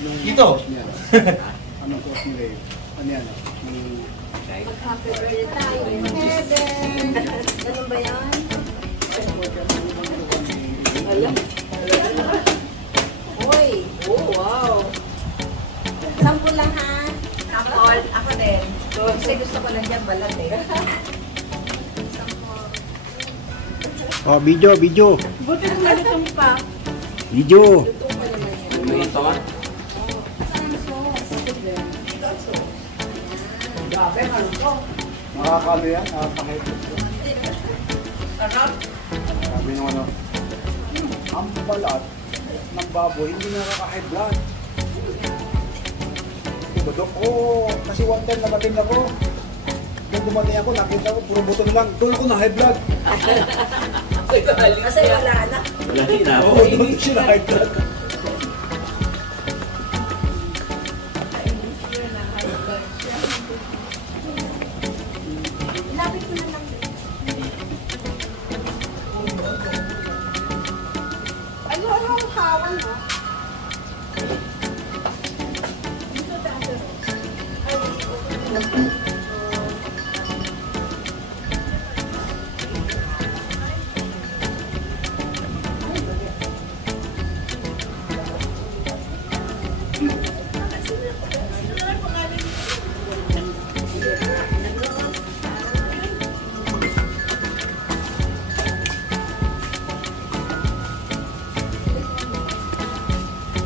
Dito. Anong course nila yun? Ano yan? Happy birthday tayo. Heaven. Ganun ba yan? Alam. Uy. Oh, wow. 10 lang ha. All, ako din. Kasi gusto ko lang yan balat eh. Oh, video. Buti kung nalutong pa. Video. May ito ka? Nakakalo yan, nakakahit. Sabi nung ano, ang balat ng baboy, hindi nakaka-high blood. Diba, Dok? Oo, kasi one time nagating ako. Nung dumating ako, nakita ko, puro buto na lang. Doon ako na high blood. Kasi wala na. Wala na. Oo, doon siya na high blood. Lapit mo na lang. Ano ang hawan, no?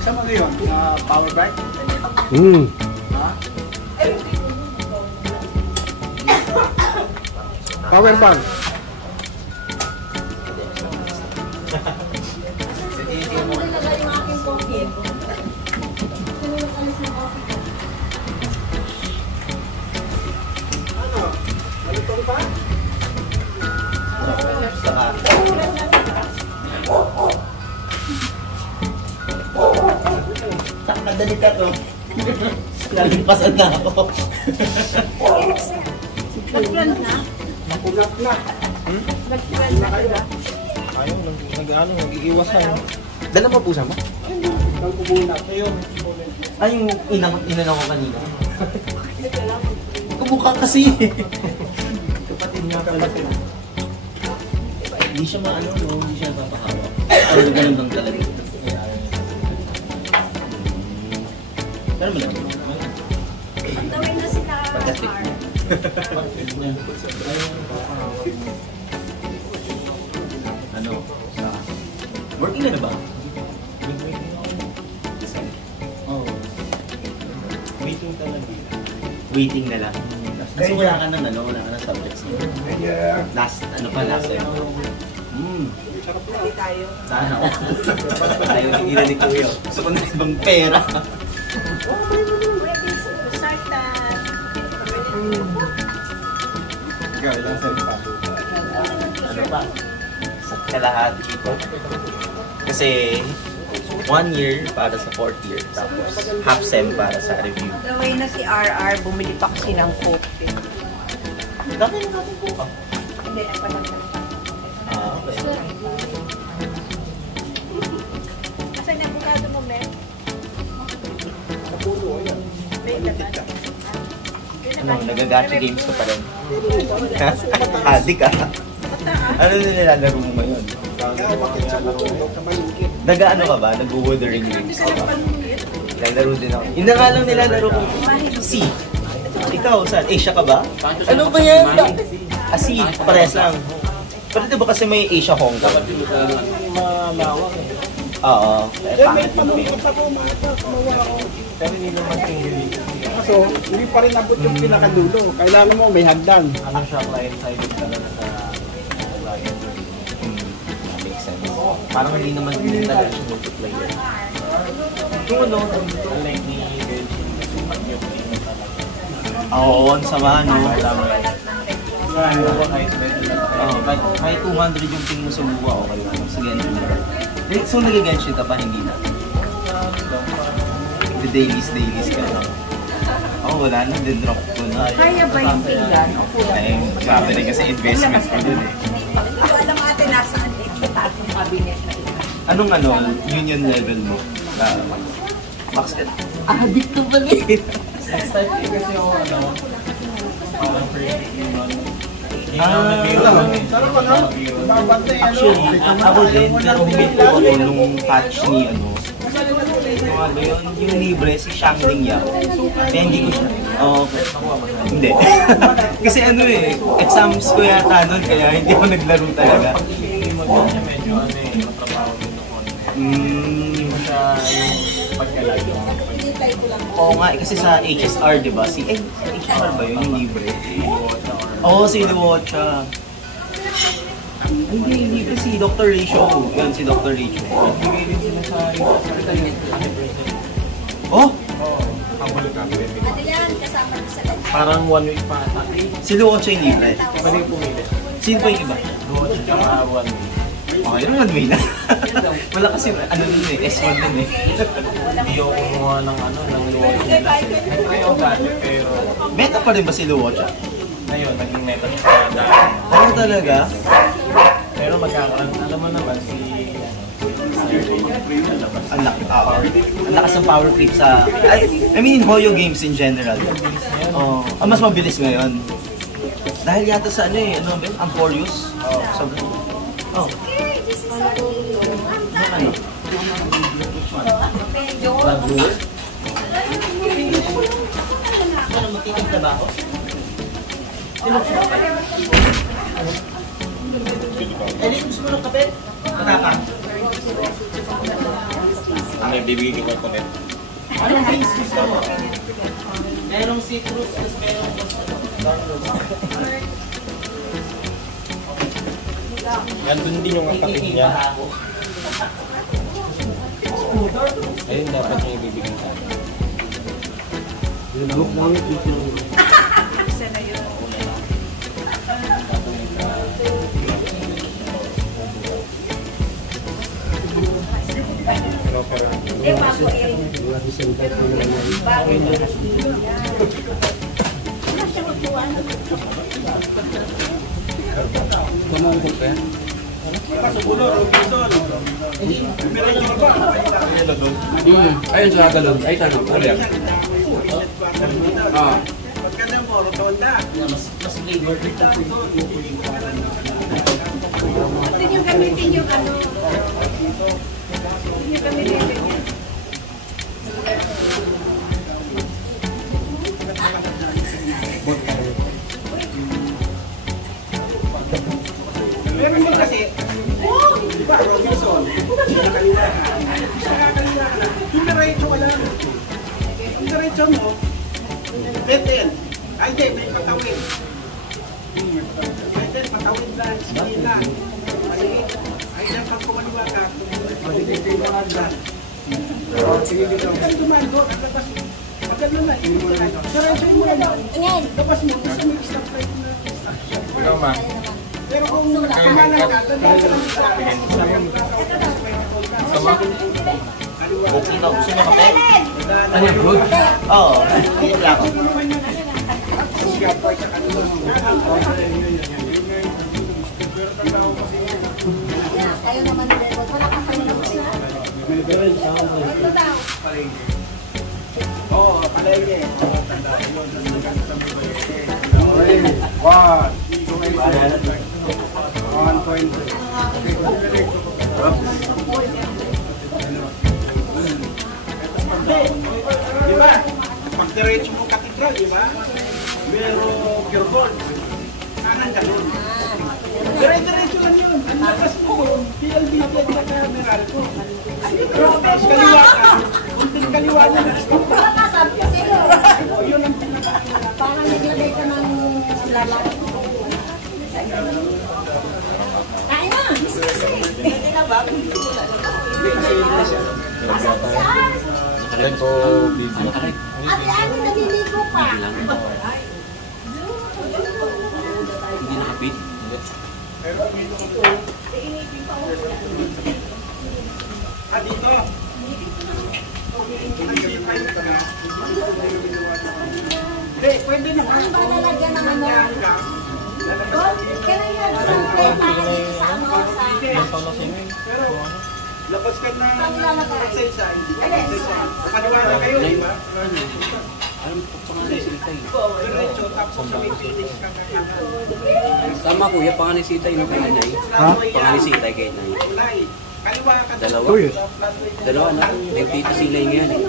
Saan ano yun? Power bike? Ha? Power bank. Nilagay yung aking coffee. Sinulog alis ng coffee ko. Ano? Malitong pa? Madali ka to. Lalimpasan na ako. Nag-friend na? Makunat na. Nag-friend na kayo? Ayaw, nag-iiwasan. Dala pa pusa mo? Nagkubunas. Ayun. Ay, yung inano ko kanina. Kumukha kasi. Kapatid niya pala. Hindi siya maano, no? Hindi siya napapakawa. Ano ganun bang talaga? Pero malaki. Tawin na sila. Pagdating. Ano? Working na ba? Oo. Waiting talaga. Waiting na lang. Kasi wala ka na, ano? Wala ka na subjects. Last, ano pa, last year. Hindi tayo. Sana ako. Ayaw ni Ina ni Kuya. Gusto ko na ibang pera. Start that. Ikaw, ilang sa'yo pa? Ano pa? Sa kalahati ko. Kasi 1 year para sa 4th year. Tapos half sem para sa review. The way na si RR, bumili pa kasi ng coke. Dami na natin po ka. Hindi, ay pa lang. Ah, okay. Asan yung bukado mo, Mel? Sa pulo, ayan. May laban. Ano, nagagacha games ka pa rin. Adik ka. Ano na nilalaro mo ngayon? Ikaw, bakit sa pulo? Sa malungkit. Nag-ano ka ba? Nag-wuthering games ka ba? Naglalaro din ako. Yun na nga lang nilalaro ko. C. Ikaw, saan? Asia ka ba? Ano ba yan? C. Parehas lang. Pero diba kasi may Asia Hong Kong? Malawak eh. Oo. May panumikot ako, kumawa ako. Pero hindi naman tingin. Kaso, hindi pa rin abot yung pinakadulo. Kailangan mo may hagdan. Ano siya, client-sided talaga sa client. Makes sense. Parang hindi naman din talaga siya multiplayer. Yung ano, like ni Genshin, kasi pag yung oo, ang sama, no? Oo, kahit 200 yung ping mo sa buwa, okay lang. Sa Genshin. So, nag-Genshin ka pa, hindi na? The dailies ka lang. Oh, wala na, din-drop ko na. Kaya ba yung pinggan? O kulang? Ay, grabe rin kasi investment ko dun eh. Hindi ko alam ate nasaan eh. Taas yung cabinet na ito. Anong union level mo? Max, adik ka pala eh. Next time kasi ako parang pretty nun. Pero mabantay Actually, ako din, pero humit ko ako nung patch ni ano yun, yung libre, si Shangling Yap. Kaya hindi ko siya, hindi. Kasi ano eh, exams ko yata nun, kaya hindi ako naglaro talaga. Mag-siya medyo matrabaho din ako. Hindi mo siya yung pagkalag. Oo nga, kasi sa HSR, di ba? HSR ba yun, yung libre? Oo, si Iliwocha. Hindi, libre si Dr. Ratio. Yan, si Dr. Ratio. Bigay din sila sa Oh? Pangul ka, baby. Ano yan? Kasama ko sa lunch. Parang 1 week pa ata. Si Iliwocha yung libre. Pwede yung pumili. Sino pa yung iba? Doon siya mga 1 week. Okay, yung one-way na. Wala kasi, ano din eh, S1 din eh. Hindi ako kumuha ng ng luwag nila. Siyempre yung dati, pero Meta pa rin ba si Iliwocha? ngayon, naging meta siya sa dati. Ano talaga? Pero magkakaroon, alam mo naman, si Ang lakas ng power creep sa... I mean, in Hoyo games in general. Oh, mas mabilis ngayon. Dahil yata sa ano eh, ano ba yun? Amporius? Oh. Ano? Lagur? Ano, matitig na ba ako? Eli, gusto mo ng kape? Matapang? may bibigyan ko ko net. Anong drinks gusto mo? Merong citrus, tapos merong Nandun din yung kapatid niya. Ayun, dapat niya ibibigyan sa akin. Isa na yun. Pero Hindi, bago yun. Bago yun. Wala siya magkuha. Ayun sa galon. Ay, tanong. Ano yan? mas flavor dito. Ito yung gamitin yung ano. Ito yung gamitin yung Pero mo kasi, di ba, Robinson? Yung diretso ka lang. Yung diretso mo, betel. Ay, di, may patawid. Betel, patawid lang, sige lang. Ay, dyan pag kumaliwa ka, magiging ka lang. Sige dito. Kasi dumango, naglabas. Maganda na, diretso mo lang. Labas mo, gusto mo yung stop light na. ikaw ma. Pero kung kailangan ka, tandaan ka lang sa akin. Okay na, gusto mo kape? Ano yan, bro? Oo, yun lang ako. Ayaw naman nila. Wala kang panilabas na. Ito daw. Oo, palengke. One. 1.2. Di ba? Pag diretso mo katedral, di ba? Meron pure gold. Kanan ganun. Diretso lang yun. Ang lakas mo, PLBT at saka Meralco. Tapos kaliwa ka. Kunting kaliwa na lang. Wala ka, sabi ko sa'yo. O, yun ang pinaka. Parang naglagay ka ng lalat. Kain na! Hindi na ba? Saan? Yan po, video. Ate, ano naliligo pa? Hindi nakapit. Ah, dito. Hindi, pwede na. Saan ba nalagyan ng ano? Kaya yan, sa dito sa ano, sa... Pero, labas ka na Saan lalagay? exercise. Sa kaliwa na ba? Alam ko pangalan si Itay. Diretso, tapos sa may finish ka kakanan. Tama kuya, pangalan si Itay no kay Inay. Ha? Pangalan si Itay kay Inay. Inay, kaliwa ka. Dalawa. Uy. Dalawa na. Nagtita sila ngayon eh.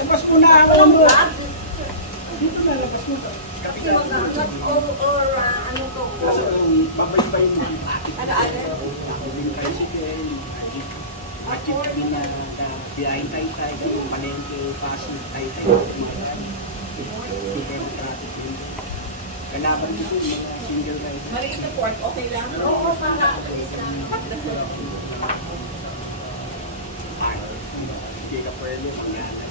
Labas mo na ako mo. Dito na, labas mo. Kapitan mo. Or ano to? Babay-bay mo. Ano? Achip din na biyahin tayo-tayo, palengke, pasin tayo-tayo, kalaban dito, single rider. Maliit na pork, okay lang? Oo, para Hindi ka pwede mangyana.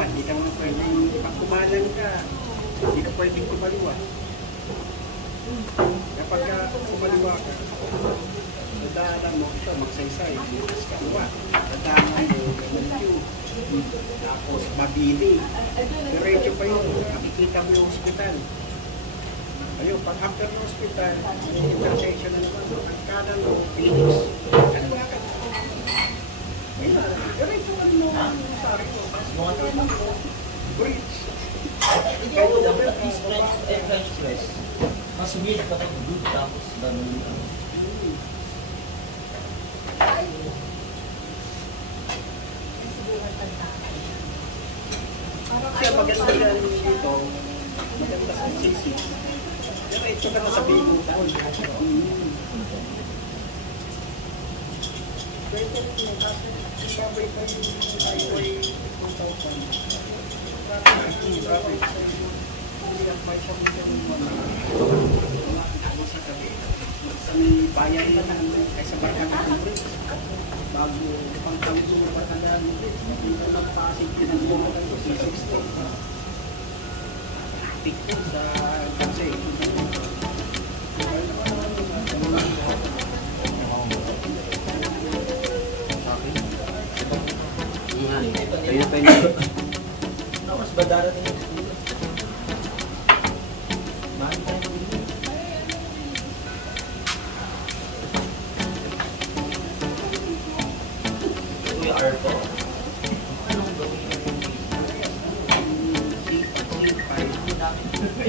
Hindi ka naman pwedeng, pag kumalan ka, hindi ka pwedeng kumaliwa. Kapag kumaliwa ka, dadaanan mo siya, magsaysay, bukas ka luwa. Dadaanan mo, ganun. Tapos mabili. Diretso pa yun, nakikita mo yung hospital. Ayun, pag after ng hospital, intersection na naman, ang kanan mo, Phoenix. Kaliwa ka. Diretso ka mo ang sari mo. Mga kanan mo, bridge. Ikaw na ba East French West? Mas weird pa tayo good tapos ganun. Kaya maganda yan dito, maganda sa sisi. Diretso ka na sa Bigutan. Pwede rin mo, kasi sabay pa yung highway 2000. Traffic. Hindi ang may siya ako sa gabi. Sa may bayan na ay sa Barangay Bridge. Bago pang kami sa Barangay Bridge, dito nagpasig pinag-uwa ng 360. Traffic sa kasi. Ayun pa yun. Mas ba darating yung school? Mahal tayo dito. Kuya Arto. Anong gawin yung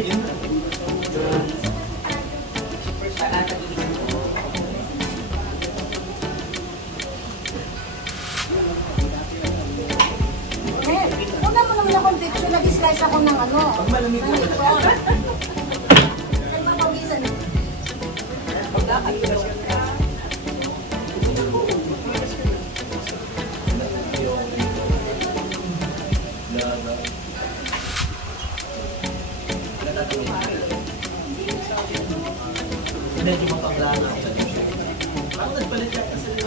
yun na. Una mo naman akong dito, nag-slice ako ng ano. Pag malamig mo na. Ay, mapagisan. Hindi mo pagplano. Ako nagpalit ka kasi.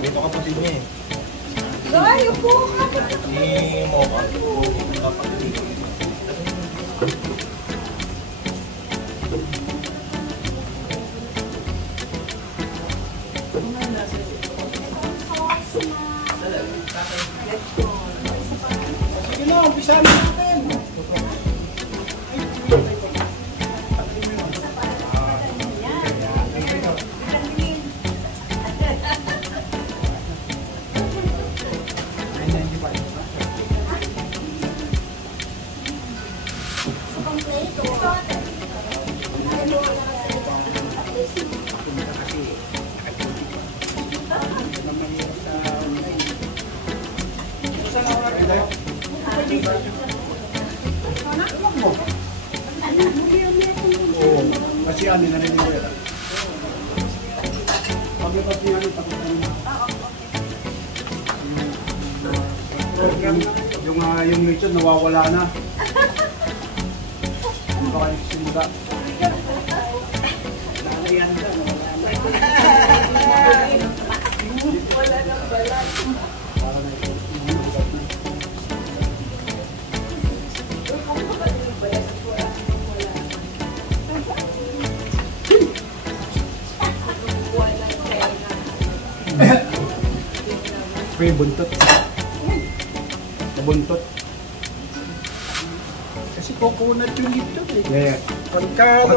May mga kapatid niya eh. Ay, upo ka. Ni Mocha. May kapatid niya. Sige na, umpisa natin. Kasi ano na rin yung wala. Pagkakas niya ano, pagkakas yung mission nawawala na. Hindi ba kayo simula? Lalayan ka, nawawala na. Wala nang balat. Para na ito. yung buntot. Buntot. Kasi kukunat yung lipton eh. Yeah. Pagka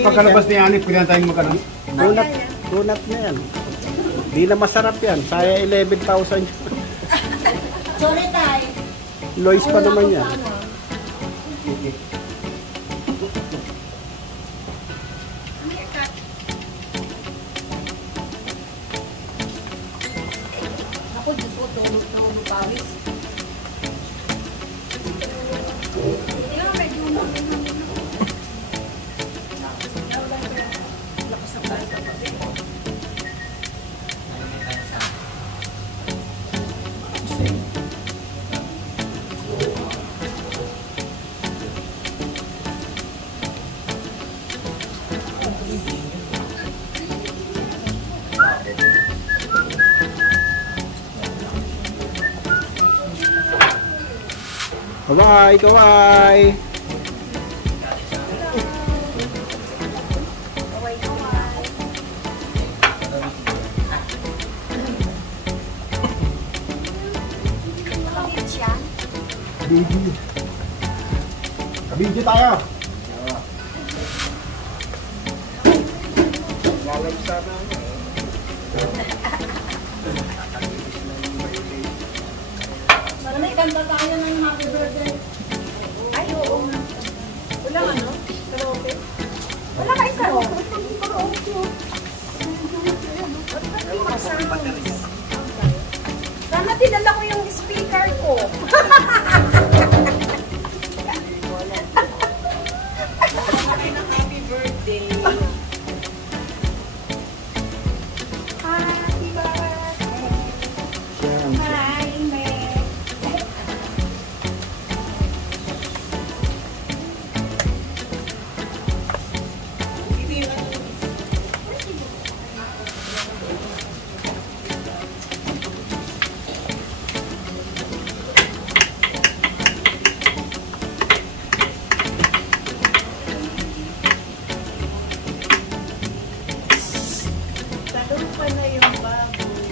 Pagkalabas ni Ani, pwede na tayong magkaroon. kunat na yan. Di na masarap yan. Saya 11,000. Sorry, Tay. Lois pa naman yan. Ako, Diyos ko, tulog pawis. Kaway, kaway. Baby. Kabidyo tayo. Lalabsa na. Sana ikanta tayo ng happy birthday. Ay, oo. Walang ano? Karaoke? Wala kayong karaoke? Sana tinala ko yung speaker ko. Happy birthday. Happy birthday. Hi, Meg. Talong pa na yung baboy.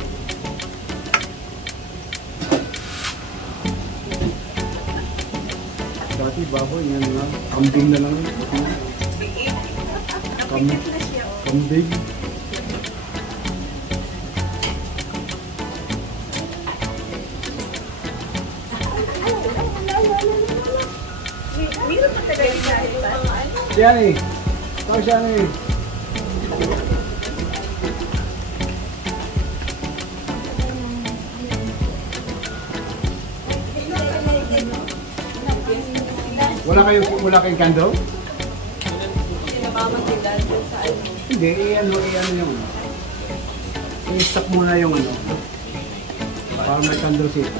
Dati baboy, yan lang. Kambing na lang. Napikit na siya. Kambing. Meron pa talaga yung naritan. Si Ani. Tawag si Ani. Wala kayong candle? Namamatilan doon sa ano. Hindi, i-ano yung i-stock muna yung ano. Para may candle seat.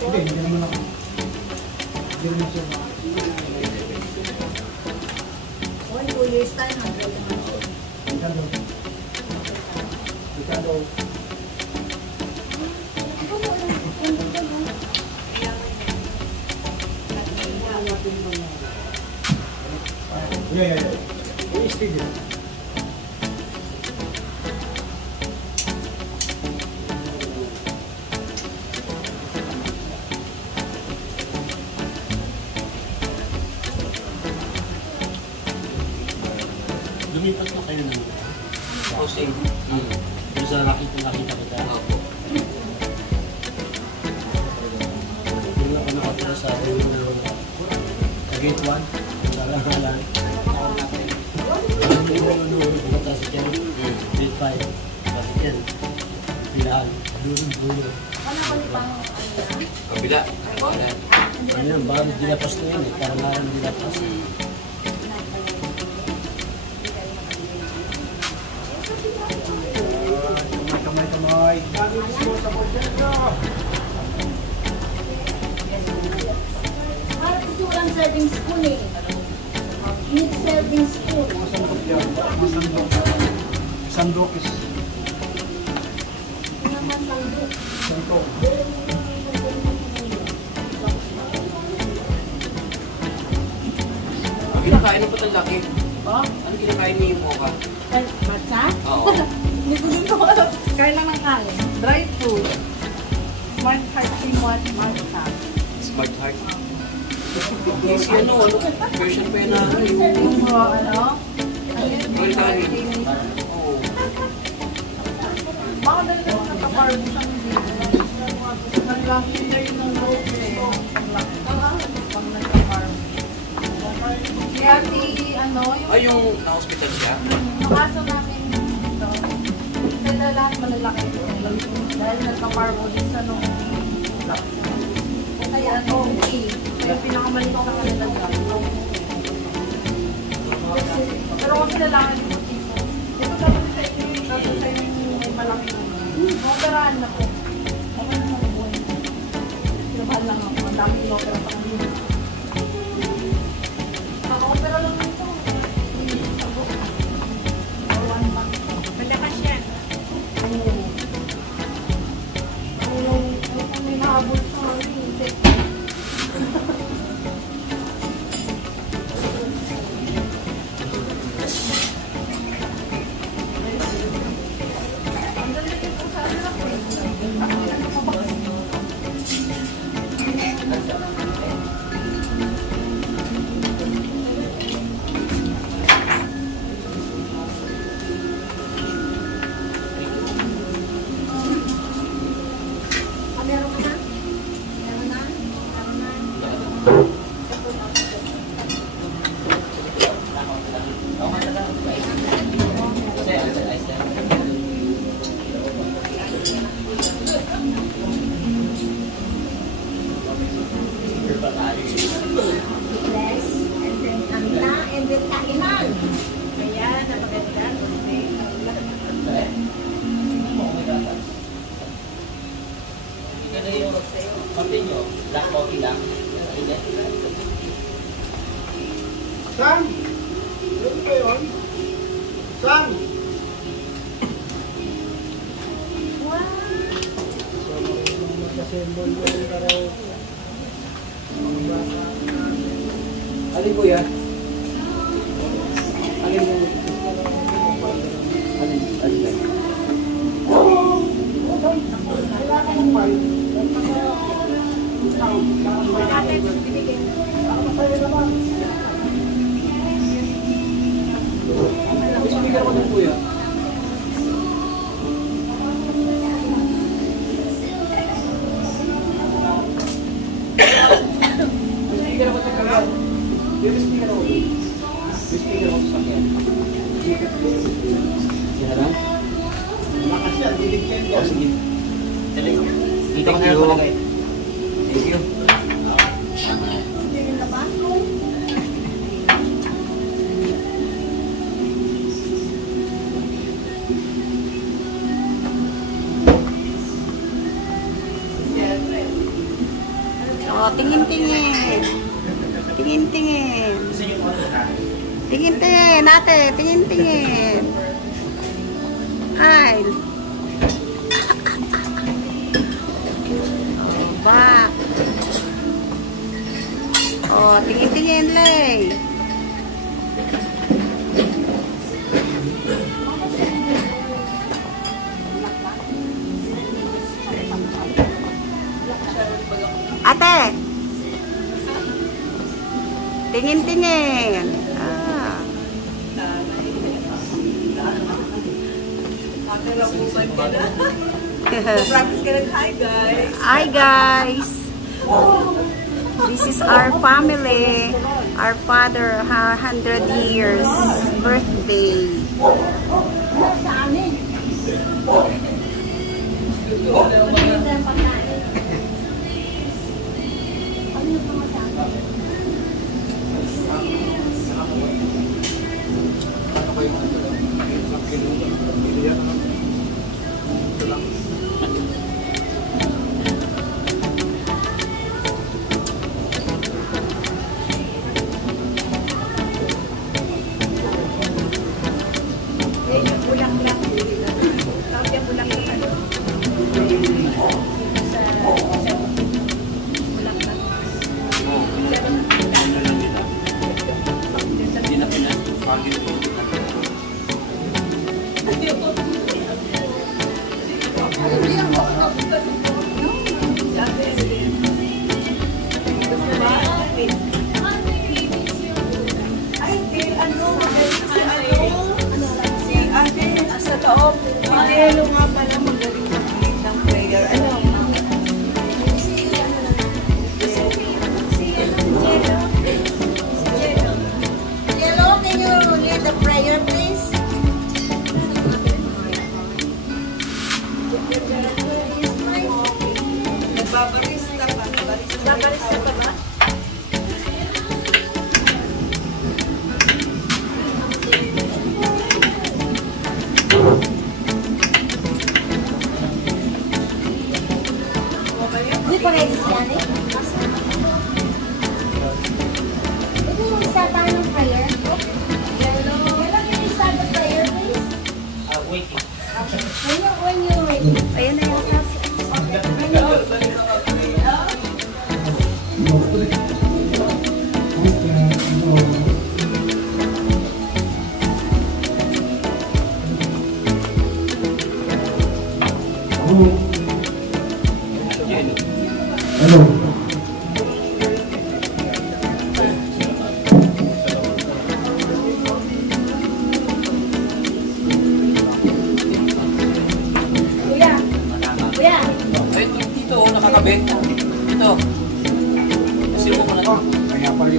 Hindi naman ako. Hindi naman siya. 2 years time, 100 naman. Candle. Candle. Yeah. I-stay din. Lumipat na kayo ng housing. Doon sa nakita kita. Opo. Doon ako nakatira sa Gate 1. Lang. Pumunta sa Ken. Gate 5. Kasi Ken. Pilaan. Dulo. Ano ko ni pang ano yan? Kabila. Ano yan? Baka dilapas na yun eh. Karangaran dilapas. Kamay. Parang ito lang serving spoon eh. Need serving spoon. Sandok is Ito naman sandok. sandok. kinakain mo ba't ang laki? Oh, Ano kinakain niyo yung mocha? ay, matcha? Oo. Hindi ko din ko alam. Kain lang ng kain. Dry food. Smart heart quinoa matcha. Smart heart. Easy ano, version pa yun na ano eh. Yung ano? Roll kanin. Oo. Baka dahil naman nakaparbo sa hindi. Nag-laki na yun ng road eh. Pag nagkaparbo. Kaya si ano, Ay, yung na-hospital siya? yung aso namin dito, sila lahat malalaki. Dahil nagkaparbo din sa nung kaya okay. Kaya pinakamalit ko sa kanila dyan. Pero kung sila lang yung tipo, ito dapat sa inyo, dapat sa inyo may malaki na. Operahan na po. Okay na mga buhay. Pinabahan lang ako. Ang dami yung opera sa kanila. Opera lang ito. Malakas yan. Kung may nahabol sa hindi. Sam! Ano ba yun? Sam! Alin kuya? Alin yung... Alin yan? Speaker ko din kuya. Speaker ko din kuya. Yung speaker ko. Speaker ko sa sakyan. Yan na? Lakas yan, diligyan yan. Sige. Dito ko na lang palagay. Thank you. Oh, tingin-tingin. Tingin-tingin. Tingin-tingin, ate. Tingin-tingin. Ay. Oh, back. Oh, tingin-tingin, Lay. Ate. Tingin-tingin. Ah. Practice ka ng hi guys. Hi guys. This is our family. Our father 100 years birthday. Yung bulang-bulang. Tapos yung bulang-bulang.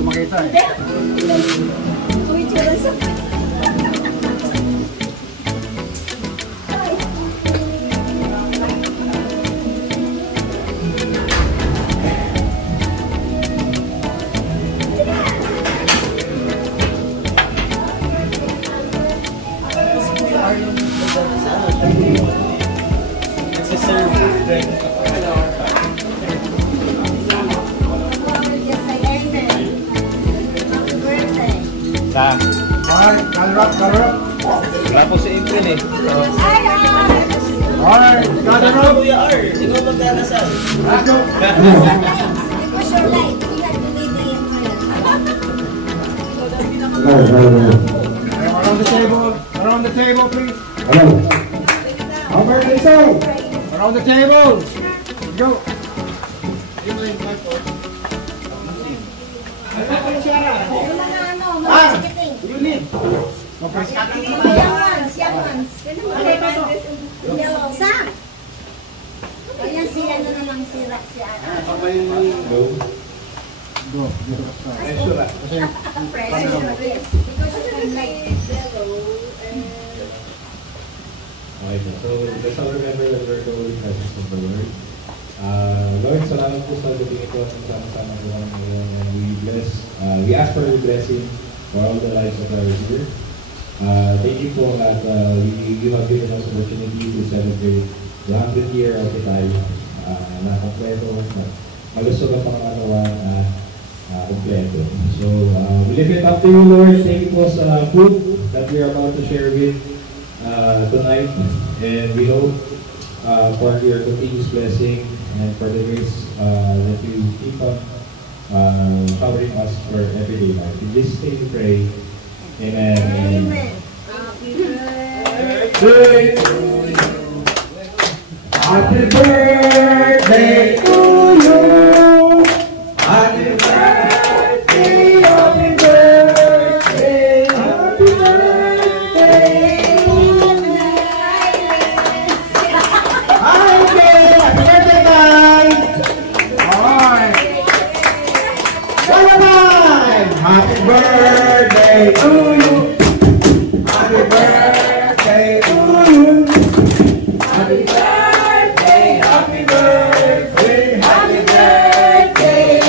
ko makita eh. Sa Alright, kalrap. wala po si April eh. Alright, kalrap. Kuya R, ikaw magdarasal. Let's go. Around the table, please. Around the table. Go. Ayan si ano naman si Roxy. Go. Okay, so let's all remember that we're the holy presence of the Lord. Lord, salamat po sa gabi ito at sama-sama naman ngayon, and we ask for your blessing for all the lives of our here. Thank you po that you have given us opportunity to celebrate the 100th year of Italia na kompleto, malusog ang pangalawan at kompleto. So, we lift it up to you, Lord. Thank you po sa food that we are about to share with tonight, and we hope for your continuous blessing and for the grace that you keep on covering us for everyday life. In this name we pray. Amen. Happy birthday to you. Happy birthday, happy birthday, happy birthday. Happy birthday, guys. Alright. One more time. Happy birthday to you. Happy birthday to you. Happy birthday, happy birthday, happy birthday,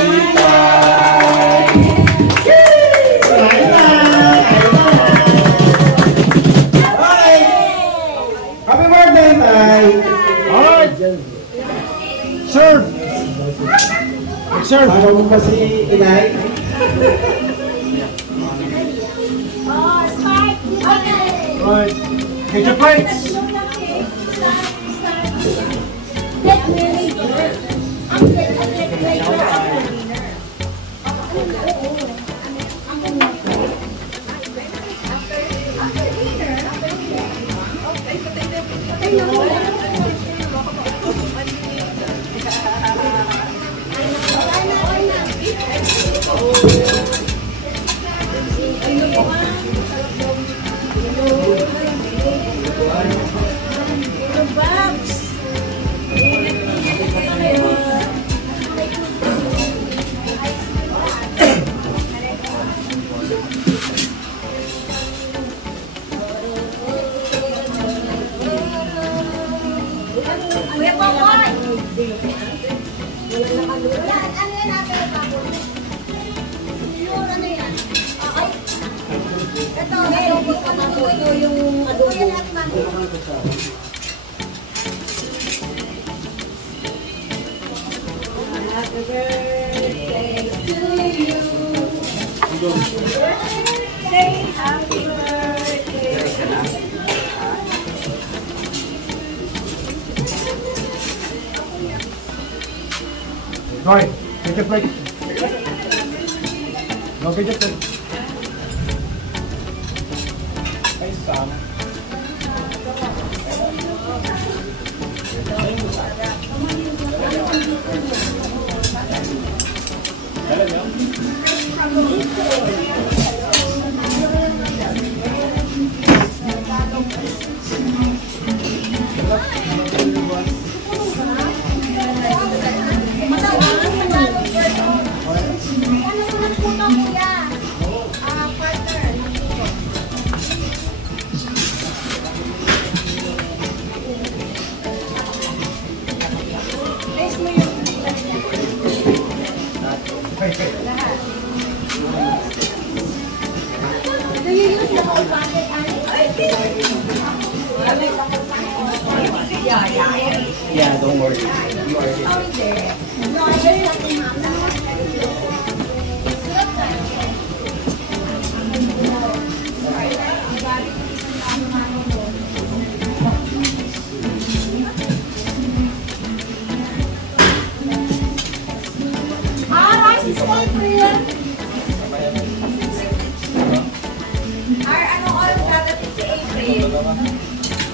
happy birthday, Tay! Alright. Serve. Serve. Paano mo ba si Inay? Alright. Get your plates. Kuya Popoy! Ano yan natin? Ano yan? Ay! Ito, ito yung adobo. Ito yan natin, mami. Happy birthday to you. Happy birthday. Go ahead. Get your plate. Go get your plate. Ay, Sam. Ano kuya. Partner. Raise mo yung lahat. Do you use the whole packet, Annie? Yeah, don't worry. You are here. Oh, hindi. No, I just like the mama. Rice is April. Ano oras dadating si April?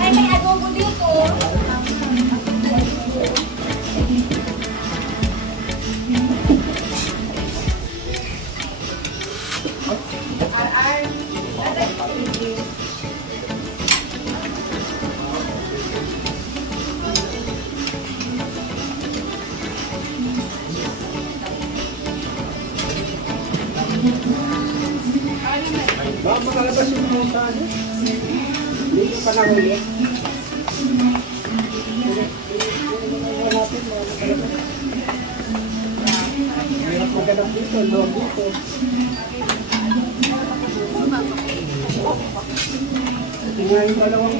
Ay, may adobo dito. Baka makalabas yung mga sa ano. Dito pa lang ulit. Mayroon po ganap dito, loob dito. Tingnan yung dalawang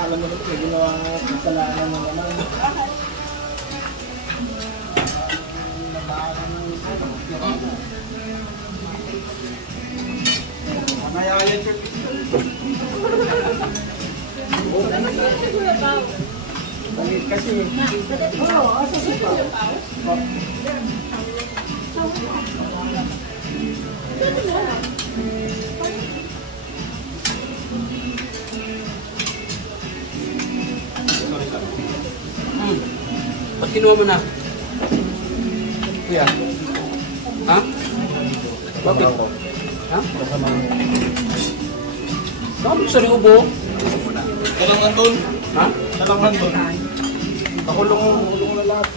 alam mo na ginawa kasalanan mo naman. Mamaya yan siya. Balik kasi. Oo, asa siya. Ba't kinuha mo na? Kuya, Ha? Bakit? Ha? kasama mo. Saan mo sa liubo? Kalangan doon. Ha? Kalangan doon. Nakulong na lahat.